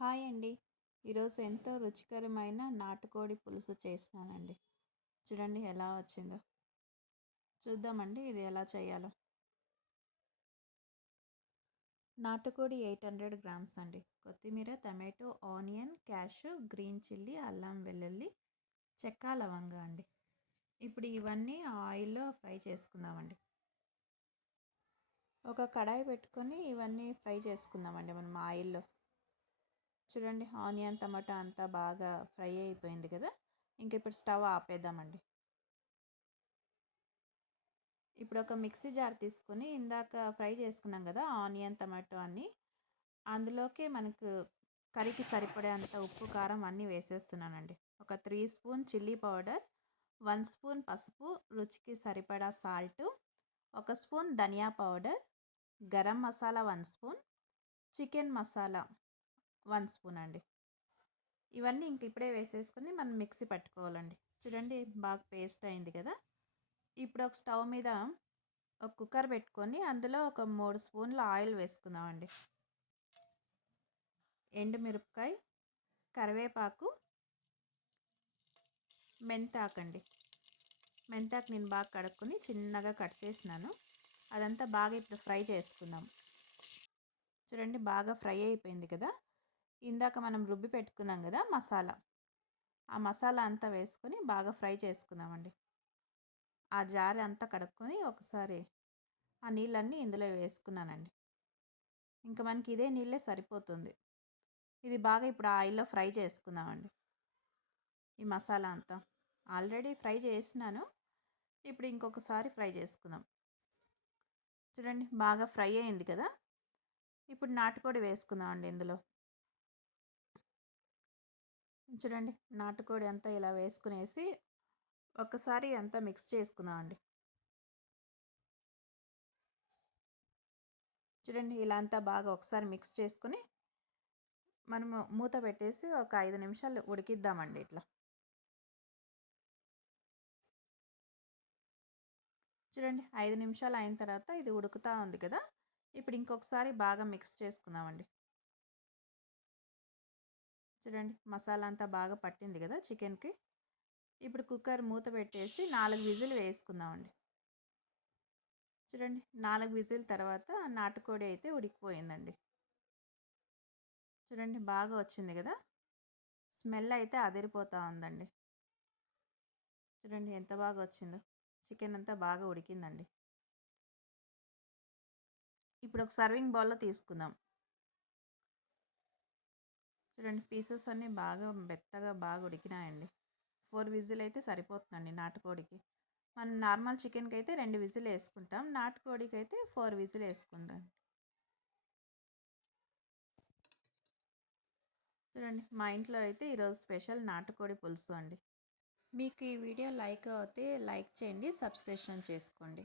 Hi అండి. ఈరోజు ఎంతో రుచికరమైన నాటుకోడి పులుసు చేసినానండి. చూడండి ఎలా వచ్చిందో. చూద్దామండి ఇది ఎలా చేయాలో. నాటుకోడి 800 గ్రామ్స్ అండి. కొత్తిమీర, tomato, onion, cash, green chilli, అల్లం వెల్లుల్లి, చెక్క, లవంగా అండి. ఇప్పుడు ఇవన్నీ ఆయిల్లో ఫ్రై చేసుకుందామండి. ఒక కడాయి పెట్టుకొని ఇవన్నీ ఫ్రై చేసుకుందామండి మనం ఆయిల్లో. చూడండి ఆనియన్, టమాటా అంతా బాగా ఫ్రై అయిపోయింది కదా. ఇంక ఇప్పుడు స్టవ్ ఆపేద్దామండి. ఇప్పుడు ఒక మిక్సీ జార్ తీసుకొని ఇందాక ఫ్రై చేసుకున్నాం కదా ఆనియన్, టమాటో అన్నీ, అందులోకి మనకు కర్రీకి సరిపడేంత ఉప్పు, కారం అన్నీ వేసేస్తున్నానండి. ఒక 3 స్పూన్ చిల్లీ పౌడర్, 1 స్పూన్ పసుపు, రుచికి సరిపడా సాల్టు, 1 స్పూన్ ధనియా powder, garam masala 1 spoon, chicken masala 1 spoon అండి. ఇవన్నీ ఇంక ఇప్పుడే వేసేసుకొని మనం మిక్సీ పట్టుకోవాలండి. చూడండి బాగా పేస్ట్ అయింది కదా. ఇప్పుడు ఒక స్టవ్ మీద ఒక కుక్కర్ పెట్టుకొని అందులో ఒక 3 స్పూన్ల ఆయిల్ వేసుకుందామండి. ఎండుమిరపకాయ, కరివేపాకు, మెంతాకండి. మెంతాకు నేను బాగా కడుక్కొని చిన్నగా కట్ చేసినాను. అదంతా బాగా ఇప్పుడు ఫ్రై చేసుకుందాం. చూడండి బాగా ఫ్రై అయిపోయింది కదా. ఇందాక మనం రుబ్బి పెట్టుకున్నాం కదా మసాలా, ఆ మసాలా అంతా వేసుకొని బాగా ఫ్రై చేసుకుందామండి. ఆ జార్ అంతా కడుక్కొని ఒకసారి ఆ నీళ్ళన్నీ ఇందులో వేసుకున్నానండి. ఇంకా మనకి ఇదే నీళ్ళే సరిపోతుంది. ఇది బాగా ఇప్పుడు ఆయిల్లో ఫ్రై చేసుకుందామండి. ఈ మసాలా అంతా ఆల్రెడీ ఫ్రై చేసినాను. ఇప్పుడు ఇంకొకసారి ఫ్రై చేసుకుందాం. చూడండి బాగా ఫ్రై అయింది కదా. ఇప్పుడు నాటుకోడి వేసుకుందామండి ఇందులో. చూడండి నాటుకోడి అంతా ఇలా వేసుకునేసి ఒక్కసారి అంతా మిక్స్ చేసుకుందామండి. చూడండి ఇలా అంతా బాగా ఒకసారి మిక్స్ చేసుకుని మనము మూత పెట్టేసి ఒక 5 నిమిషాలు ఉడికిద్దామండి ఇట్లా. చూడండి 5 నిమిషాలు అయిన తర్వాత ఇది ఉడుకుతూ ఉంది కదా. ఇప్పుడు ఇంకొకసారి బాగా మిక్స్ చేసుకుందామండి. చూడండి మసాలా అంతా బాగా పట్టింది కదా చికెన్కి. ఇప్పుడు కుక్కర్ మూత పెట్టేసి 4 విజిల్ వేసుకుందామండి. చూడండి 4 విజిల్ తర్వాత నాటుకోడి అయితే ఉడికిపోయిందండి. చూడండి బాగా వచ్చింది కదా. స్మెల్ అయితే అదిరిపోతూ ఉందండి. చూడండి ఎంత బాగా వచ్చిందో. చికెన్ అంతా బాగా ఉడికిందండి. ఇప్పుడు ఒక సర్వింగ్ బౌల్లో తీసుకుందాం. చూడండి పీసెస్ అన్నీ బాగా మెత్తగా బాగా ఉడికినాయండి. 4 విజిల్ అయితే సరిపోతుందండి నాటుకోడికి. మనం నార్మల్ చికెన్కి అయితే 2 విజిల్ వేసుకుంటాం. నాటుకోడికి అయితే 4 విజిల్ వేసుకుంటాం. చూడండి మా ఇంట్లో అయితే ఈరోజు స్పెషల్ నాటుకోడి పులుసు అండి. మీకు ఈ వీడియో లైక్ అవుతే లైక్ చేయండి, సబ్స్క్రిప్షన్ చేసుకోండి.